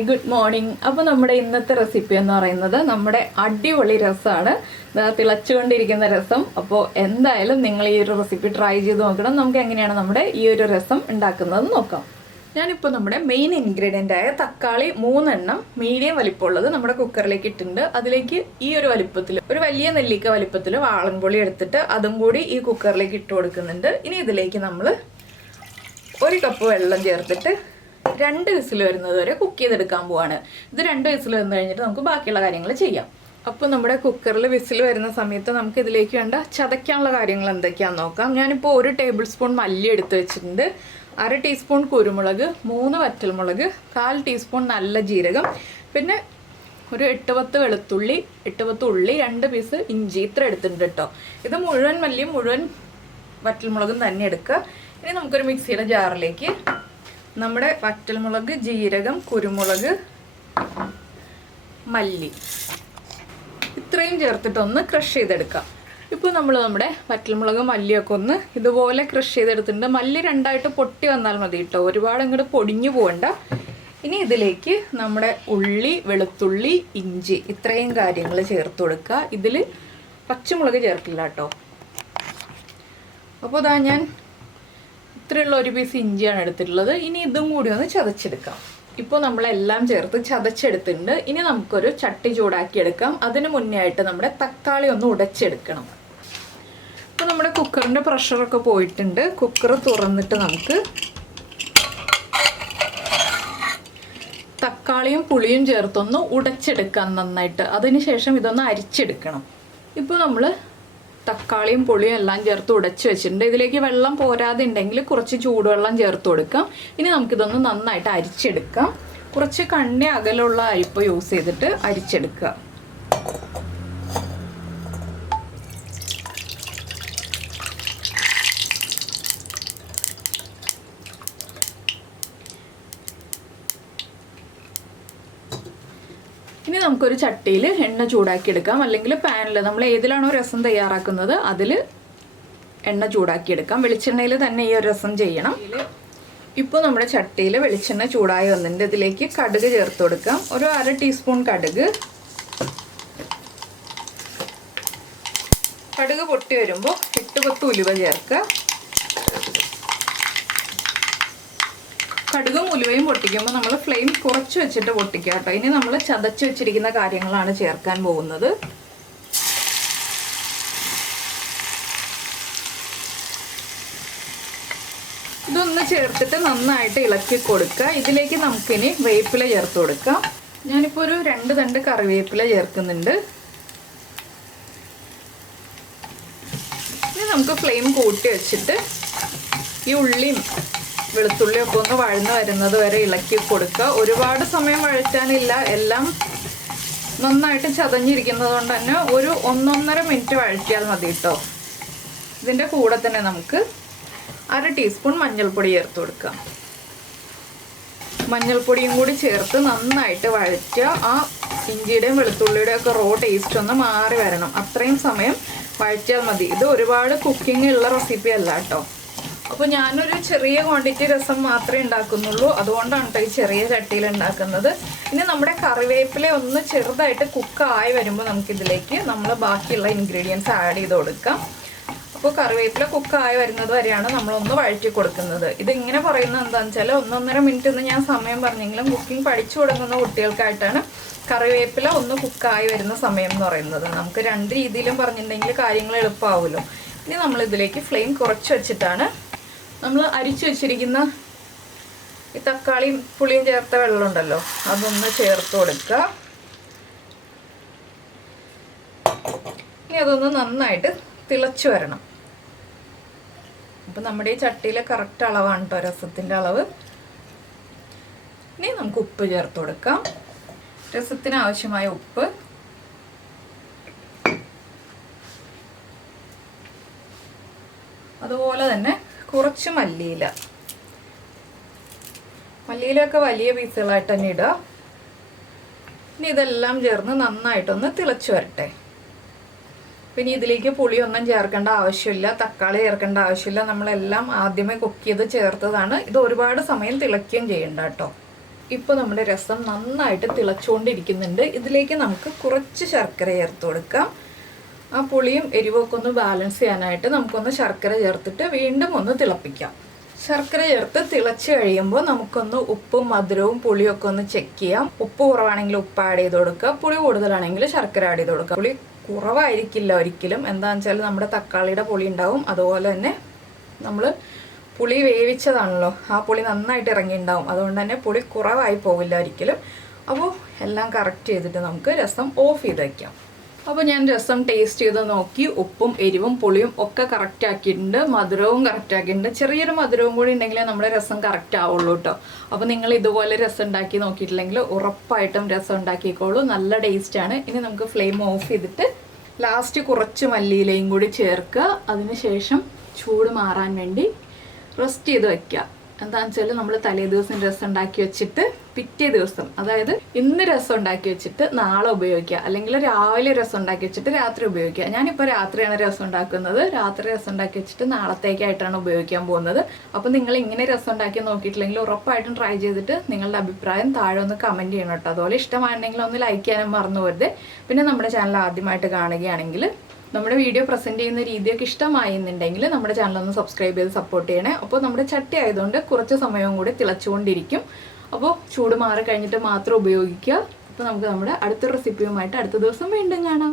Hi good morning. അപ്പോൾ നമ്മുടെ ഇന്നത്തെ റെസിപ്പി എന്ന് പറയുന്നത് നമ്മുടെ അടിപൊളി രസമാണ്, തിളച്ചുകൊണ്ടിരിക്കുന്ന രസം. അപ്പോൾ എന്തായാലും നിങ്ങൾ ഈ ഒരു റെസിപ്പി ട്രൈ ചെയ്ത് നോക്കണം. നമുക്ക് എങ്ങനെയാണ് നമ്മുടെ ഈ ഒരു രസം ഉണ്ടാക്കുന്നത് നോക്കാം. ഞാനിപ്പോൾ നമ്മുടെ മെയിൻ ഇൻഗ്രീഡിയൻ്റ് ആയ തക്കാളി 3 എണ്ണം മീഡിയം വലിപ്പമുള്ളത് നമ്മുടെ കുക്കറിലേക്ക് ഇട്ടിട്ടുണ്ട്. അതിലേക്ക് ഈ ഒരു വലിപ്പത്തിൽ ഒരു വലിയ നെല്ലിക്ക വലിപ്പത്തിൽ വാളൻപുളി എടുത്തിട്ട് അതും കൂടി ഈ കുക്കറിലേക്ക് ഇട്ട് കൊടുക്കുന്നുണ്ട്. ഇനി ഇതിലേക്ക് നമ്മൾ 1 കപ്പ് വെള്ളം ചേർത്തിട്ട് 2 വിസിൽ വരുന്നത് വരെ കുക്ക് ചെയ്തെടുക്കാൻ പോവാണ്. ഇത് 2 വിസിൽ വന്നു കഴിഞ്ഞിട്ട് നമുക്ക് ബാക്കിയുള്ള കാര്യങ്ങൾ ചെയ്യാം. അപ്പോൾ നമ്മുടെ കുക്കറിൽ വിസിൽ വരുന്ന സമയത്ത് നമുക്ക് ഇതിലേക്ക് വേണ്ട ചതയ്ക്കാനുള്ള കാര്യങ്ങൾ എന്തൊക്കെയാണെന്ന് നോക്കാം. ഞാനിപ്പോൾ 1 ടേബിൾ സ്പൂൺ മല്ലി എടുത്ത് വെച്ചിട്ടുണ്ട്, 1/2 ടീസ്പൂൺ കുരുമുളക്, 3 വറ്റൽമുളക്, 1/4 ടീസ്പൂൺ നല്ല ജീരകം, പിന്നെ ഒരു 8-10 വെളുത്തുള്ളി, 8-10 ഉള്ളി, 2 പീസ് ഇഞ്ചി, ഇത്ര എടുത്തിട്ടുണ്ട് കേട്ടോ. ഇത് മുഴുവൻ മല്ലിയും മുഴുവൻ വറ്റൽമുളകും തന്നെ എടുക്കുക. ഇനി നമുക്കൊരു മിക്സിയുടെ ജാറിലേക്ക് നമ്മുടെ വറ്റൽമുളക്, ജീരകം, കുരുമുളക്, മല്ലി ഇത്രയും ചേർത്തിട്ടൊന്ന് ക്രഷ് ചെയ്തെടുക്കാം. ഇപ്പോൾ നമ്മൾ നമ്മുടെ വറ്റൽമുളക് മല്ലിയൊക്കെ ഒന്ന് ഇതുപോലെ ക്രഷ് ചെയ്തെടുത്തിട്ടുണ്ട്. മല്ലി 2ആയിട്ട് പൊട്ടി വന്നാൽ മതി കേട്ടോ, ഒരുപാട് അങ്ങോട്ട് പൊടിഞ്ഞു പോകണ്ട. ഇനി ഇതിലേക്ക് നമ്മുടെ ഉള്ളി, വെളുത്തുള്ളി, ഇഞ്ചി ഇത്രയും കാര്യങ്ങൾ ചേർത്ത് കൊടുക്കുക. ഇതിൽ പച്ചമുളക് ചേർക്കില്ല കേട്ടോ. അപ്പോൾ ഇതാ ഞാൻ ഇത്രയുള്ള 1 പീസ് ഇഞ്ചിയാണ് എടുത്തിട്ടുള്ളത്. ഇനി ഇതും കൂടി ഒന്ന് ചതച്ചെടുക്കാം. ഇപ്പോൾ നമ്മളെല്ലാം ചേർത്ത് ചതച്ചെടുത്തിട്ടുണ്ട്. ഇനി നമുക്കൊരു ചട്ടി ചൂടാക്കി എടുക്കാം. അതിന് മുന്നേ ആയിട്ട് നമ്മുടെ തക്കാളി ഒന്ന് ഉടച്ചെടുക്കണം. ഇപ്പോൾ നമ്മുടെ കുക്കറിൻ്റെ പ്രഷറൊക്കെ പോയിട്ടുണ്ട്. കുക്കർ തുറന്നിട്ട് നമുക്ക് തക്കാളിയും പുളിയും ചേർത്തൊന്ന് ഉടച്ചെടുക്കാം നന്നായിട്ട്. അതിനുശേഷം ഇതൊന്ന് അരിച്ചെടുക്കണം. ഇപ്പോൾ നമ്മൾ തക്കാളിയും പുളിയും എല്ലാം ചേർത്ത് ഉടച്ച് വെച്ചിട്ടുണ്ട്. ഇതിലേക്ക് വെള്ളം പോരാതെ ഉണ്ടെങ്കിൽ കുറച്ച് ചൂടുവെള്ളം ചേർത്ത് കൊടുക്കാം. ഇനി നമുക്കിതൊന്ന് നന്നായിട്ട് അരിച്ചെടുക്കാം. കുറച്ച് കണ്ണി അകലുള്ള അരിപ്പ് യൂസ് ചെയ്തിട്ട് അരിച്ചെടുക്കുക. ഇനി നമുക്കൊരു ചട്ടിയിൽ എണ്ണ ചൂടാക്കി എടുക്കാം, അല്ലെങ്കിൽ പാനിൽ നമ്മൾ ഏതിലാണോ രസം തയ്യാറാക്കുന്നത് അതിൽ എണ്ണ ചൂടാക്കി എടുക്കാം. വെളിച്ചെണ്ണയിൽ തന്നെ ഈ ഒരു രസം ചെയ്യണം. ഇപ്പോൾ നമ്മുടെ ചട്ടിയിൽ വെളിച്ചെണ്ണ ചൂടായി വന്നിട്ടുണ്ട്. ഇതിലേക്ക് കടുക് ചേർത്ത് കൊടുക്കാം. ഒരു 1/2 ടീസ്പൂൺ കടുക്. കടുക് പൊട്ടി വരുമ്പോൾ 8-10 ഉലുവ ചേർക്കുക. കടുകും ഉലുവയും പൊട്ടിക്കുമ്പോൾ നമ്മൾ ഫ്ലെയിം കുറച്ച് വെച്ചിട്ട് പൊട്ടിക്കുക കേട്ടോ. ഇനി നമ്മൾ ചതച്ച് വെച്ചിരിക്കുന്ന കാര്യങ്ങളാണ് ചേർക്കാൻ പോകുന്നത്. ഇതൊന്ന് ചേർത്തിട്ട് നന്നായിട്ട് ഇളക്കി കൊടുക്കുക. ഇതിലേക്ക് നമുക്കിനി വേപ്പില ചേർത്ത് കൊടുക്കാം. ഞാനിപ്പോൾ ഒരു 2 തണ്ട് കറിവേപ്പില ചേർക്കുന്നുണ്ട്. ഇനി നമുക്ക് ഫ്ലെയിം കൂട്ടി വെച്ചിട്ട് ഈ ഉള്ളിയും വെളുത്തുള്ളിയൊക്കെ ഒന്ന് വഴന്ന് വരുന്നത് വരെ ഇളക്കി കൊടുക്കുക. ഒരുപാട് സമയം വഴറ്റാനില്ല, എല്ലാം നന്നായിട്ട് ചതഞ്ഞിരിക്കുന്നത് കൊണ്ട് തന്നെ ഒരു 1-1.5 മിനിറ്റ് വഴറ്റിയാൽ മതി കേട്ടോ. ഇതിൻ്റെ കൂടെ തന്നെ നമുക്ക് 1/2 ടീസ്പൂൺ മഞ്ഞൾപ്പൊടി ചേർത്ത് കൊടുക്കാം. മഞ്ഞൾപ്പൊടിയും കൂടി ചേർത്ത് നന്നായിട്ട് വഴറ്റുക. ആ ഇഞ്ചിയുടെയും വെളുത്തുള്ളിയുടെയും ഒക്കെ റോ ടേസ്റ്റ് ഒന്ന് മാറി വരണം. അത്രയും സമയം വഴറ്റിയാൽ മതി. ഇത് ഒരുപാട് കുക്കിംഗ് ഉള്ള റെസിപ്പി അല്ല കേട്ടോ. അപ്പോൾ ഞാനൊരു ചെറിയ ക്വാണ്ടിറ്റി രസം മാത്രമേ ഉണ്ടാക്കുന്നുള്ളൂ, അതുകൊണ്ടാണ് കേട്ടോ ഈ ചെറിയ ചട്ടിയിൽ ഉണ്ടാക്കുന്നത്. ഇനി നമ്മുടെ കറിവേപ്പില ഒന്ന് ചെറുതായിട്ട് കുക്കായി വരുമ്പോൾ നമുക്കിതിലേക്ക് നമ്മൾ ബാക്കിയുള്ള ഇൻഗ്രീഡിയൻസ് ആഡ് ചെയ്ത് കൊടുക്കാം. അപ്പോൾ കറിവേപ്പില കുക്കായി വരുന്നത് വരെയാണ് നമ്മളൊന്ന് വഴറ്റി കൊടുക്കുന്നത്. ഇതിങ്ങനെ പറയുന്നത് എന്താണെന്ന് വെച്ചാൽ 1-1.5 മിനിറ്റ് എന്ന് ഞാൻ സമയം പറഞ്ഞെങ്കിലും കുക്കിംഗ് പഠിച്ചു തുടങ്ങുന്ന കുട്ടികൾക്കായിട്ടാണ് കറിവേപ്പില ഒന്ന് കുക്കായി വരുന്ന സമയം എന്ന് പറയുന്നത്. നമുക്ക് 2 രീതിയിലും പറഞ്ഞിട്ടുണ്ടെങ്കിൽ കാര്യങ്ങൾ എളുപ്പമാവുമല്ലോ. ഇനി നമ്മളിതിലേക്ക് ഫ്ലെയിം കുറച്ച് വെച്ചിട്ടാണ് നമ്മൾ അരിച്ചു വെച്ചിരിക്കുന്ന ഈ തക്കാളിയും പുളിയും ചേർത്ത വെള്ളമുണ്ടല്ലോ അതൊന്ന് ചേർത്ത് കൊടുക്കുക. ഇനി അതൊന്ന് നന്നായിട്ട് തിളച്ചു വരണം. അപ്പം നമ്മുടെ ഈ ചട്ടിയിലെ കറക്റ്റ് അളവാണ് കേട്ടോ രസത്തിൻ്റെ അളവ്. ഇനി നമുക്ക് ഉപ്പ് ചേർത്ത് കൊടുക്കാം. രസത്തിന് ആവശ്യമായ ഉപ്പ്. അതുപോലെ തന്നെ കുറച്ച് മല്ലിയില. മല്ലിയിലൊക്കെ വലിയ പീസുകളായിട്ട് തന്നെ ഇടുക. ഇനി ഇതെല്ലാം ചേർന്ന് നന്നായിട്ടൊന്ന് തിളച്ച് വരട്ടെ. പിന്നെ ഇതിലേക്ക് പുളിയൊന്നും ചേർക്കേണ്ട ആവശ്യമില്ല, തക്കാളി ചേർക്കേണ്ട ആവശ്യമില്ല. നമ്മളെല്ലാം ആദ്യമേ കുക്ക് ചെയ്ത് ചേർത്തതാണ്. ഇത് ഒരുപാട് സമയം തിളയ്ക്കുകയും ചെയ്യണ്ട കേട്ടോ. ഇപ്പോൾ നമ്മുടെ രസം നന്നായിട്ട് തിളച്ചുകൊണ്ടിരിക്കുന്നുണ്ട്. ഇതിലേക്ക് നമുക്ക് കുറച്ച് ശർക്കര ചേർത്ത് കൊടുക്കാം. ആ പുളിയും എരിവൊക്കെ ഒന്ന് ബാലൻസ് ചെയ്യാനായിട്ട് നമുക്കൊന്ന് ശർക്കര ചേർത്തിട്ട് വീണ്ടും ഒന്ന് തിളപ്പിക്കാം. ശർക്കര ചേർത്ത് തിളച്ച് കഴിയുമ്പോൾ നമുക്കൊന്ന് ഉപ്പും മധുരവും പുളിയും ഒക്കെ ഒന്ന് ചെക്ക് ചെയ്യാം. ഉപ്പ് കുറവാണെങ്കിൽ ഉപ്പ് ആഡ് ചെയ്ത് കൊടുക്കുക, പുളി കൂടുതലാണെങ്കിൽ ശർക്കര ആഡ് ചെയ്ത് കൊടുക്കുക. പുളി കുറവായിരിക്കില്ല ഒരിക്കലും, എന്താണെന്ന് വെച്ചാൽ നമ്മുടെ തക്കാളിയുടെ പുളി ഉണ്ടാവും, അതുപോലെ തന്നെ നമ്മൾ പുളി വേവിച്ചതാണല്ലോ, ആ പുളി നന്നായിട്ട് ഇറങ്ങിയിട്ടുണ്ടാവും, അതുകൊണ്ട് തന്നെ പുളി കുറവായി പോവില്ല ഒരിക്കലും. അപ്പോൾ എല്ലാം കറക്റ്റ് ചെയ്തിട്ട് നമുക്ക് രസം ഓഫ് ചെയ്ത് വയ്ക്കാം. അപ്പോൾ ഞാൻ രസം ടേസ്റ്റ് ചെയ്ത് നോക്കി, ഉപ്പും എരിവും പുളിയും ഒക്കെ കറക്റ്റ് ആക്കിയിട്ടുണ്ട്, മധുരവും കറക്റ്റ് ആക്കിയിട്ടുണ്ട്. ചെറിയൊരു മധുരവും കൂടി ഉണ്ടെങ്കിലേ നമ്മുടെ രസം കറക്റ്റ് ആവുള്ളൂ കേട്ടോ. അപ്പോൾ നിങ്ങൾ ഇതുപോലെ രസം ഉണ്ടാക്കി നോക്കിയിട്ടില്ലെങ്കിൽ ഉറപ്പായിട്ടും രസം ഉണ്ടാക്കിക്കോളൂ, നല്ല ടേസ്റ്റാണ്. ഇനി നമുക്ക് ഫ്ലെയിം ഓഫ് ചെയ്തിട്ട് ലാസ്റ്റ് കുറച്ച് മല്ലിയിലയും കൂടി ചേർക്കുക. അതിനുശേഷം ചൂട് മാറാൻ വേണ്ടി റെസ്റ്റ് ചെയ്ത് വയ്ക്കുക. എന്താണെന്ന് വെച്ചാൽ നമ്മൾ തലേ ദിവസം രസം ഉണ്ടാക്കി വെച്ചിട്ട് പിറ്റേ ദിവസം, അതായത് ഇന്ന് രസം ഉണ്ടാക്കി വെച്ചിട്ട് നാളെ ഉപയോഗിക്കുക, അല്ലെങ്കിൽ രാവിലെ രസം ഉണ്ടാക്കി വെച്ചിട്ട് രാത്രി ഉപയോഗിക്കുക. ഞാനിപ്പോൾ രാത്രിയാണ് രസം ഉണ്ടാക്കുന്നത്. രാത്രി രസം ഉണ്ടാക്കി വെച്ചിട്ട് നാളത്തേക്കായിട്ടാണ് ഉപയോഗിക്കാൻ പോകുന്നത്. അപ്പോൾ നിങ്ങൾ ഇങ്ങനെ രസം ഉണ്ടാക്കി നോക്കിയിട്ടില്ലെങ്കിൽ ഉറപ്പായിട്ടും ട്രൈ ചെയ്തിട്ട് നിങ്ങളുടെ അഭിപ്രായം താഴെ ഒന്ന് കമൻറ്റ് ചെയ്യണം കേട്ടോ. അതുപോലെ ഇഷ്ടമാണെങ്കിൽ ഒന്ന് ലൈക്ക് ചെയ്യാനും മറന്നു പോരുത്. പിന്നെ നമ്മുടെ ചാനൽ ആദ്യമായിട്ട് കാണുകയാണെങ്കിൽ നമ്മുടെ വീഡിയോ പ്രസൻറ്റ് ചെയ്യുന്ന രീതിയൊക്കെ ഇഷ്ടമായിരുന്നുണ്ടെങ്കിൽ നമ്മുടെ ചാനൽ ഒന്ന് സബ്സ്ക്രൈബ് ചെയ്ത് സപ്പോർട്ട് ചെയ്യണേ. അപ്പോൾ നമ്മുടെ ചട്ടി ആയതുകൊണ്ട് കുറച്ച് സമയവും കൂടി തിളച്ചുകൊണ്ടിരിക്കും. അപ്പോൾ ചൂട് മാറി കഴിഞ്ഞിട്ട് മാത്രം ഉപയോഗിക്കുക. അപ്പോൾ നമുക്ക് നമ്മുടെ അടുത്ത റെസിപ്പിയുമായിട്ട് അടുത്ത ദിവസം വീണ്ടും കാണാം.